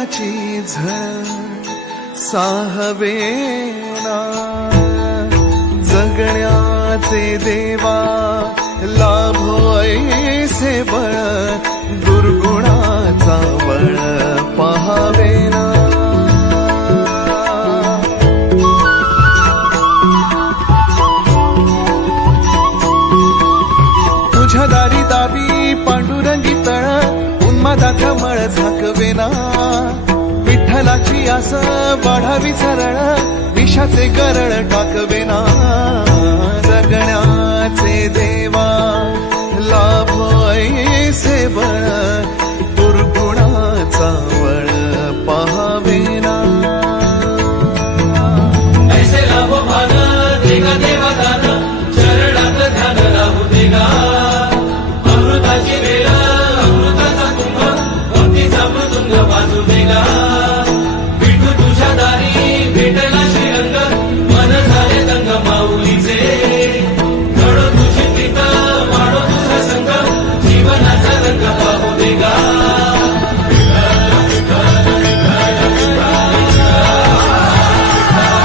प्रेमाची झड साहवेना. जगण्याचे देवा लाभो ऐसे बळ दुर्गुणाचा बळ पहावेना. तुझ्या दारी दाबी पांडुरंगी तळ उन्मादाचा मळ झाकवेना. आस वाढावी सरळ विषाचे गरळ टाकवेना